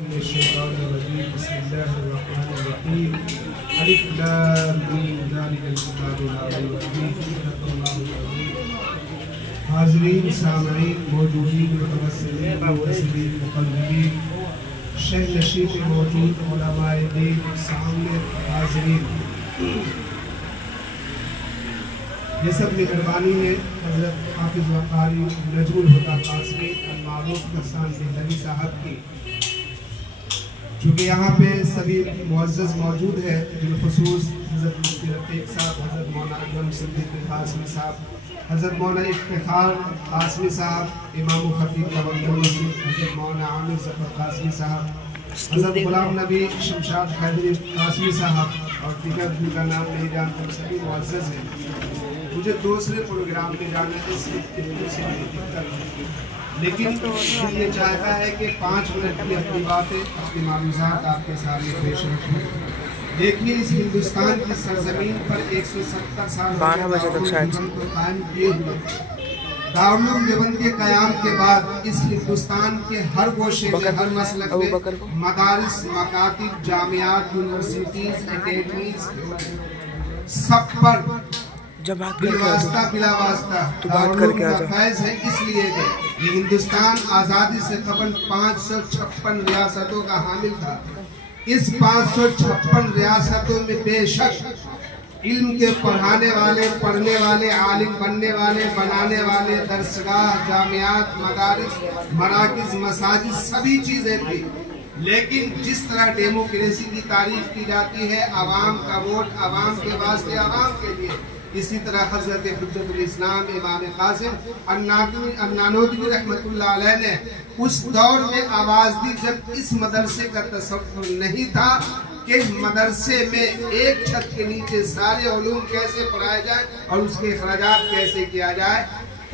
من الشيطان الرجيم بسم الله الرحمن الرحيم الف لام میم ذلک الکتاب لا ریب فیہ صدق اللہ العظیم۔ حاضرین سامعین موجودین متوسلین متصلین مقلدین شہر نشین میں موجود علماء دین سامنے حاضرین، یہ سب مہربانی ہے حضرت حافظ و قاری نجم الہدیٰ قاسمی المعروف احسان دہلوی صاحب کی، چونکہ یہاں پہ سبھی معزز موجود ہے، بالخصوص حضرت مفتی رفیق صاحب، حضرت مولانا اکرم صدیق قاسمی صاحب، حضرت مولانا افتخار قاسمی صاحب، امام و خطیب توکل مسجد حضرت مولانا عامر ظفر قاسمی صاحب، حضرت غلام نبی شمشاد حیدری قاسمی صاحب اور دیگر جن کا نام نہیں جانتا سبھی معزز ہیں۔ مجھے دوسرے پروگرام میں جانا ہے، اس لیے لیکن یہ چاہتا ہے کہ 5 منٹ کی اپنی باتیں، اپنی معلومات آپ کے سامنے پیش رکھیں۔ دیکھیے اس ہندوستان کی سرزمین پر 170 سال کو قائم کیے ہوئے دارالعلوم دیوبند کے قیام کے بعد اس ہندوستان کے ہر گوشے میں، ہر مسلک میں مدارس، مکاتب، جامعات، یونیورسٹیز، اکیڈمیز سب پر بلا واسطہ دارالعلوم کا فیض ہے، اس لیے کہ یہ ہندوستان آزادی سے قبل 556 ریاستوں کا حامل تھا۔ اس 556 ریاستوں میں بے شک علم کے پڑھانے والے، پڑھنے والے، عالم بننے والے، بنانے والے، درسگاہ، جامعات، مدارس، مراکز، مساجد سبھی چیزیں تھیں، لیکن جس طرح ڈیموکریسی کی تعریف کی جاتی ہے، عوام کا ووٹ عوام کے واسطے، عوام کے لیے، اسی طرح حضرت حجت الاسلام امام قاسم النانوتوی رحمۃ اللہ علیہ نے اس دور میں آواز دی جب اس مدرسے کا تصور نہیں تھا کہ مدرسے میں ایک چھت کے نیچے سارے علوم کیسے پڑھائے جائیں اور اس کے اخراجات کیسے کیا جائے۔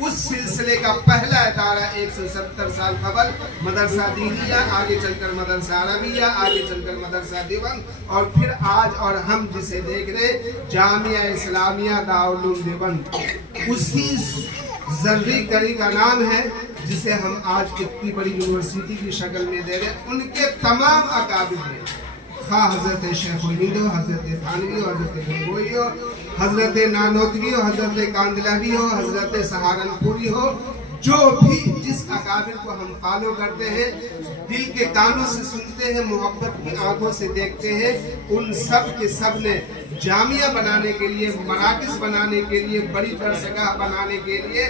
اس سلسلے کا پہلا ادارہ 170 سال قبل مدرسہ دینیہ، آگے چل کر مدرسہ عربیہ، آگے چل کر مدرسہ دیوبند، اور پھر آج اور ہم جسے دیکھ رہے جامعہ اسلامیہ دارالعلوم دیوبند، اسی زرعی کڑی کا نام ہے جسے ہم آج اتنی بڑی یونیورسٹی کی شکل میں دے رہے۔ ان کے تمام اکابر ہیں، خواہ حضرت شیخ الہند ہو، حضرت تھانوی ہو، حضرت گنگوئی ہو، حضرت نانوتوی ہو، حضرت کاندلاوی ہو، حضرت سہارنپوری ہو، جو بھی جس اکابر کو ہم فالو کرتے ہیں، دل کے کانوں سے سنتے ہیں، محبت کی آنکھوں سے دیکھتے ہیں، ان سب کے سب نے جامعہ بنانے کے لیے، مراکز بنانے کے لیے، بڑی درسگاہ بنانے کے لیے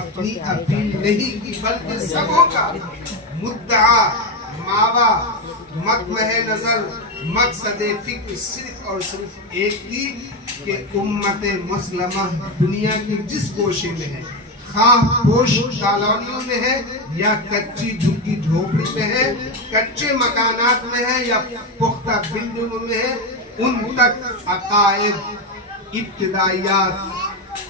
اپنی اپیل نہیں کی، بلکہ سبوں کا مدعا، ماوا، مقمح نظر، مقصد فکر صرف اور صرف ایک تھی کہ امت مسلمہ دنیا کی جس گوشے میں ہے، خواہ پوش کالونیوں میں ہے یا کچی جھگی جھوپڑی میں ہے، کچے مکانات میں ہے یا پختہ بلڈنگوں میں ہے، ان تک عقائد، ابتدائیات،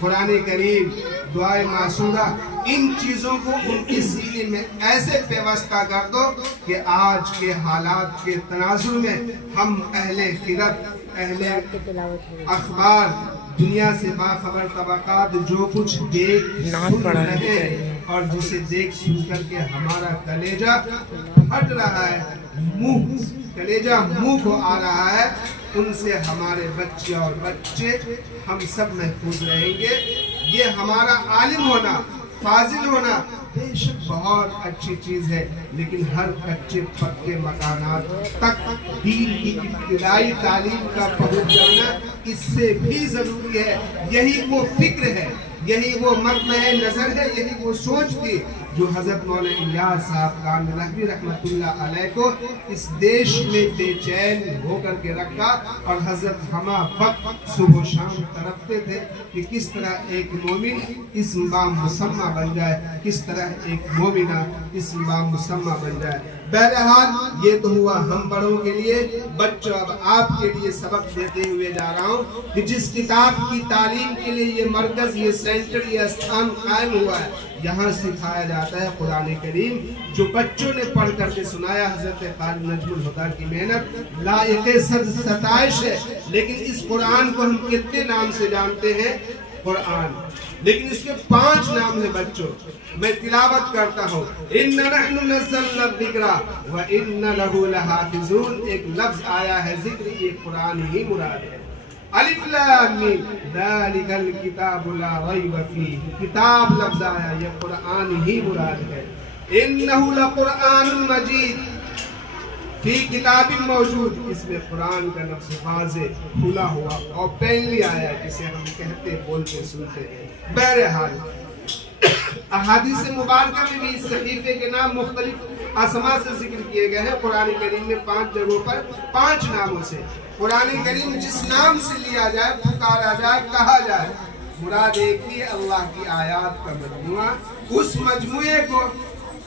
قرآن کریم، دعائے معصورہ، ان چیزوں کو ان کے سینے میں ایسے پیوستہ کر دو کہ آج کے حالات کے تناظر میں ہم اہل خیرت، اہل اخبار، دنیا سے باخبر طبقات جو کچھ دیکھ سن رہے اور جسے دیکھ سن کر کے ہمارا کلیجہ پھٹ رہا ہے، کلیجہ منہ کو آ رہا ہے، ان سے ہمارے بچے اور بچے ہم سب محفوظ رہیں گے۔ یہ ہمارا عالم ہونا، فاضل ہونا بے شک بہت اچھی چیز ہے، لیکن ہر کچے پکے مکانات تک دین کی ابتدائی تعلیم کا پہنچ جانا اس سے بھی ضروری ہے۔ یہی وہ فکر ہے، یہی وہ مقمح نظر ہے، یہی وہ سوچ تھی جو حضرت مولانا الیاس صاحب کاندلاوی رحمۃ اللہ علیہ کو اس دیش میں بے چین ہو کر کے رکھا، اور حضرت ہمہ وقت صبح و شام تڑپتے تھے کہ کس طرح ایک مومن اسم بامسمہ بن جائے، کس طرح ایک مومنہ اسم بامسمہ بن جائے۔ بہرحال یہ تو ہوا ہم بڑوں کے لیے، بچوں اب آپ کے لیے سبق دیتے ہوئے جا رہا ہوں کہ جس کتاب کی تعلیم کے لیے یہ مرکز، یہ سینٹر، یہ استھان قائم ہوا ہے، یہاں سکھایا جاتا ہے قرآن کریم، جو بچوں نے پڑھ کر کے سنایا۔ حضرت قاری نجم الہدیٰ کی محنت لائق ستائش ہے، لیکن اس قرآن کو ہم کتنے نام سے جانتے ہیں؟ قرآن، لیکن اس کے 5 نام ہیں بچوں. میں تلاوت کرتا ہوں. اِنَّ نَحْنُ نَزَّلْنَا الذِّكْرَ وَإِنَّ لَهُ لَحَافِظُونَ. ایک لفظ آیا ہے ذکر، یہ قرآن ہی مراد ہے. الف لام میم ذالک الکتاب لا ریب فیہ. کتاب لفظ آیا، یہ قرآن ہی مراد ہے. انہ لقرآن مجید فی کتاب موجود. اس میں قرآن کا لفظ واضح کھلا ہوا اور پینلی آیا جسے ہم کہتے بولتے سنتے ہیں. بہرحال احادیث مبارکہ میں بھی اس صحیفے کے نام مختلف اسماء سے ذکر کیے گئے ہیں. قرآن کریم میں 5 جگہوں پر 5 ناموں سے. قرآن کریم جس نام سے لیا جائے، پکارا جائے، کہا جائے، مراد ایک ہی اللہ کی آیات کا مجموعہ. اس مجموعے کو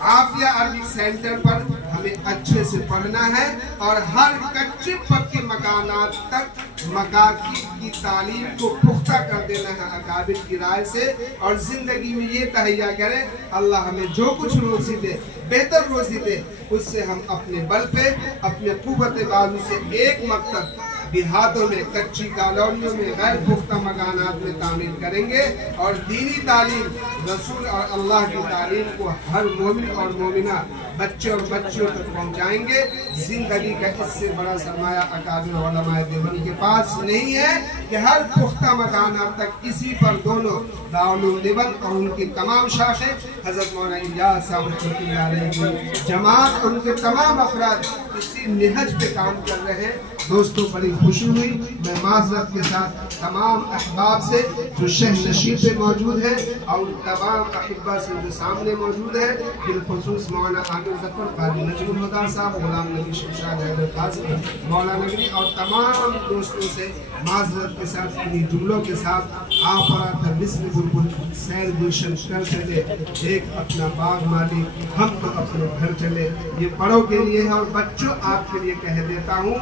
عافیہ عربک سینٹر پر ہمیں اچھے سے پڑھنا ہے اور ہر کچے پکے مکانات تک مکاتب کی تعلیم کو پختہ کر دینا ہے اکابر کی رائے سے. اور زندگی میں یہ تہیہ کرے اللہ ہمیں جو کچھ روزی دے، بہتر روزی دے، اس سے ہم اپنے بل پہ اپنے قوت بازو سے ایک مکتب دیہاتوں میں، کچی کالونیوں میں، غیر پختہ مکانات میں تعمیر کریں گے اور دینی تعلیم، رسول اور اللہ کی تعلیم کو ہر مومن اور مومنہ، بچے اور بچیوں تک پہنچائیں گے. زندگی کا اس سے بڑا سرمایہ اکابر علماء دیوبند کے پاس نہیں ہے کہ ہر پختہ مکانات تک کسی پر دونوں دارالعلوم دیوبند اور ان کی تمام شاخیں، حضرت مولانا الیاس صاحب رحمۃ اللہ علیہ کی جماعت اور ان کے تمام افراد اسی نہج پہ کام کر رہے ہیں. دوستوں بڑی خوشی ہوئی. میں معذرت کے ساتھ تمام احباب سے جو شہر نشین پہ موجود ہیں اور تمام احباب سے جو سامنے موجود ہیں، بالخصوص مولانا عامر ظفر، قاضی نجم الہدیٰ صاحب، غلام نبی شمشاد حیدر قاسمی، مولانا نگری اور تمام دوستوں سے معذرت کے ساتھ انہیں جملوں کے ساتھ آپ اور بسم بلبل سیر گلشن کر چلے، ایک اپنا باغ مالی، ہم تو اپنے گھر چلے. یہ بڑوں کے لیے ہے اور بچوں آپ کے لیے کہہ دیتا ہوں،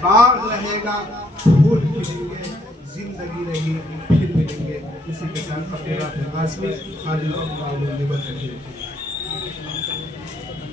باغ رہے گا پھول کھلیں گے، زندگی رہی پھر ملیں گے. اسی کے ساتھ اپنے رات قاسمی خالی اللہ علیہ وسلم.